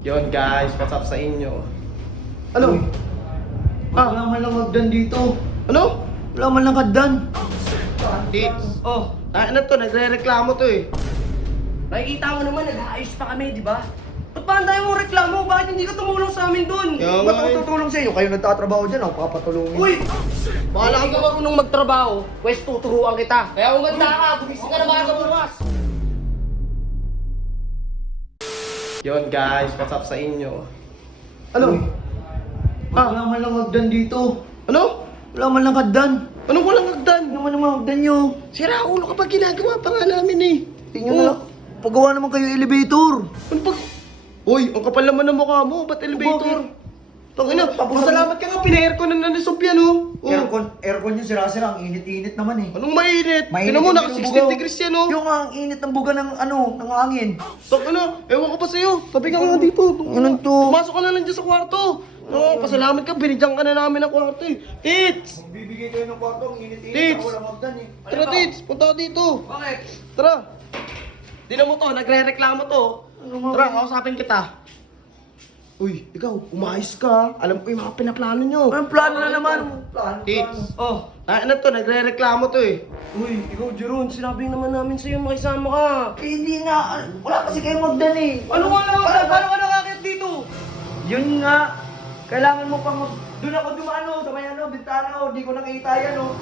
Yon guys, what's up sa inyo? Ano? Ah. Wala man lang hagdan dito. Ano? Wala man lang hagdan. Tits. Oh, Ah, ano to? Nagre-reklamo to eh. nakikita mo naman, nag-aayos pa kami, di ba? Ba't ba ang dami mong reklamo? Bakit hindi ka tumulong sa amin doon? Kaya Ba't nga ako eh. tutulong sa inyo? Kayo nagtatrabaho dyan, ako papatulungin. Uy! Bahala ka ka marunong magtrabaho, pwes tuturuan kita. Kaya kung ganda ka, gumising ka na mga bukas. Yon guys, what's up sa inyo? Ano? Ah. Wala man lang hagdan dito. Ano? Wala man lang hagdan. Anong walang hagdan? Ano man ang hagdan nyo? Sira ulo ka pa ginagawa pa nga namin eh. Tingnan na lang. Pagawa naman kayo elevator. Ano pag... Uy, ang kapal naman ng mukha mo. Ba't elevator? Tangina, Tapos pasalamat ka nga, pina-aircon na nanisop yan oh. Oh. Aircon, aircon yung sira-sira. Ang init-init naman eh. Anong mainit? Mainit Tingnan mo, yung naka binubugaw. 16 degrees yan oh. Yung ang init ng buga ng ano, ng hangin. Tok ano, ewan ko pa sa'yo. Tabi ka nga dito. Anong to? Pumasok ka na lang dyan sa kwarto. No, pasalamat ka, binigyan ka na namin ng kwarto eh. Tits! Bibigay kayo ng kwarto, ang init-init. Tits! Ako walang hagdan eh. Tara Tits, punta ka dito. Bakit? Tara. Tingnan mo to, nagre-reklamo to. Ano Tara, kausapin kita. Uy, ikaw, umayos ka. Alam ko yung mga pinaplano nyo. Anong plano na naman? Plano, Tits. Oh, Ah, ano to, nagre-reklamo to eh. uy, ikaw Jeron, sinabi naman namin sa'yo makisama ka. Eh, hindi nga. Wala kasi kayong magdan eh. Ano nga lang, Para- paano ka nakakit dito? Yun nga. Kailangan mo pang mag... Doon ako dumano sa may ano, bintana ko. Di ko nakita yan oh.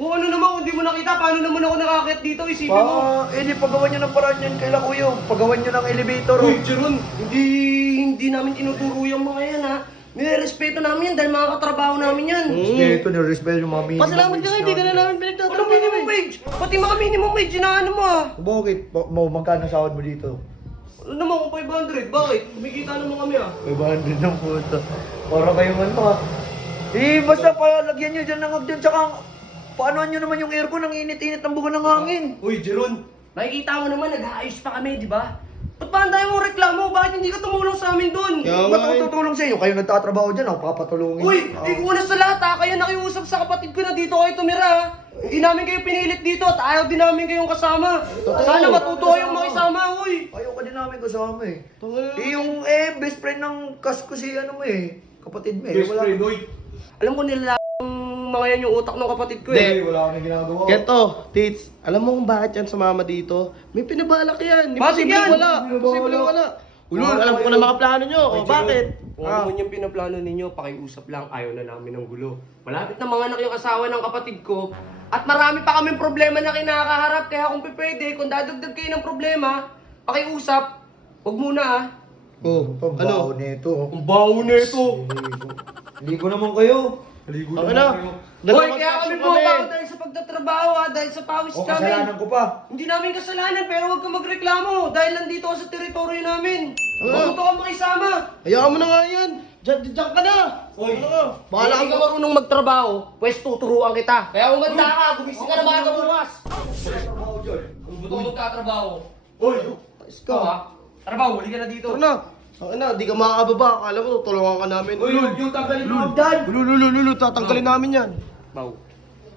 O ano naman, kung di mo nakita, paano naman ako nakakit dito? Isipin mo. Pa, eh di pagawan nyo ng paraan yan kay Lakuyo. Pagawan nyo ng elevator oh. Uy, Jeron, hindi, hindi namin tinuturo yung mga yan ha. Nirespeto namin yan dahil mga katrabaho namin yan. Ito, nirespeto yung mga minimum Pasalamat ka nga, hindi ka na namin Ano pinagtatrabaho minimum eh. wage? Pati mga minimum wage, inaano mo ah. Bakit? Ba- Mo, magkano sahod mo dito? Ano naman kung 500? Bakit? Kumikita naman kami ah. 500 ng puta. Para kayong ano ah. Eh, basta palagyan nyo dyan ng hagdan. Tsaka, paano nyo naman yung aircon? Ang init-init ng buga ng hangin. Uy, Jeron, nakikita mo naman, nag-aayos pa kami, di ba? Ba't ba ang dami mong reklamo? Bakit hindi ka tumulong sa amin doon? Kaya Ba't nga ako eh. tutulong sa inyo? Kayo nagtatrabaho dyan, ako papatulungin. Uy, Ah. di una sa lahat ha, kayo nakiusap sa kapatid ko na dito kayo tumira ha. Hindi namin kayo pinilit dito at ayaw din namin kayong kasama. Sana matuto kayong makisama, uy. Ayaw ka din namin kasama eh. Tangina. Eh, yung eh, best friend ng kas ko si ano mo eh. Kapatid mo eh. Wala, uy. Alam ko nila mga yan yung utak ng kapatid ko Hindi. eh. wala kami ginagawa. Ganto, Tits, alam mo kung bakit yan sumama dito? May pinabalak yan. Bakit Imposible yan? wala. Imposible wala. Ulul, alam ko na mga plano nyo. O, bakit? Kung Ah. ano yung pinaplano ninyo, pakiusap lang, ayaw na namin ng gulo. Malapit na mga anak yung asawa ng kapatid ko, at marami pa kaming problema na kinakaharap, kaya kung pwede, kung dadagdag kayo ng problema, pakiusap, wag muna ah. Oh, Ang ano? baho nito. Ang baho na ito. Ligo naman kayo. Ligo Ang ano? Hoy, kaya kami bumabaho dahil sa pagtatrabaho ah, dahil sa pawis O kami. kasalanan ko pa. Hindi namin kasalanan, pero huwag kang magreklamo dahil nandito ka sa teritoryo namin. Oo. Matuto ka makisama. Hayaan mo na nga yan. Diyan, diyan ka na. Hoy, Ano ka? Bahala ka marunong magtrabaho, pwes tuturuan kita. Kaya kung ganda ka, gumising ka na mga bukas. Kung buto magtatrabaho. Hoy, Ayos ka. ha? Trabaho, huli ka na dito. Tara na. Ang ina, di ka makakababa. Akala mo, tutulungan ka namin. Ulul. yung tanggalin mo hagdan. Ulul, ulul, ulul. Tatanggalin namin yan. Bau,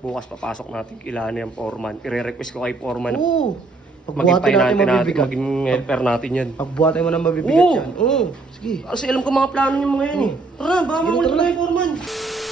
bukas papasok natin kailangan yung foreman. I-request ko kay foreman. Oo. Maging Pagbuhatin natin pinante natin, mabibigat. maging helper natin yan. Pagbuhatin mo ng mabibigat Oo. yan. Oo. Sige. Kasi alam ko mga plano niyo mga yan eh. Tara, baka Sige, tara. tayo foreman.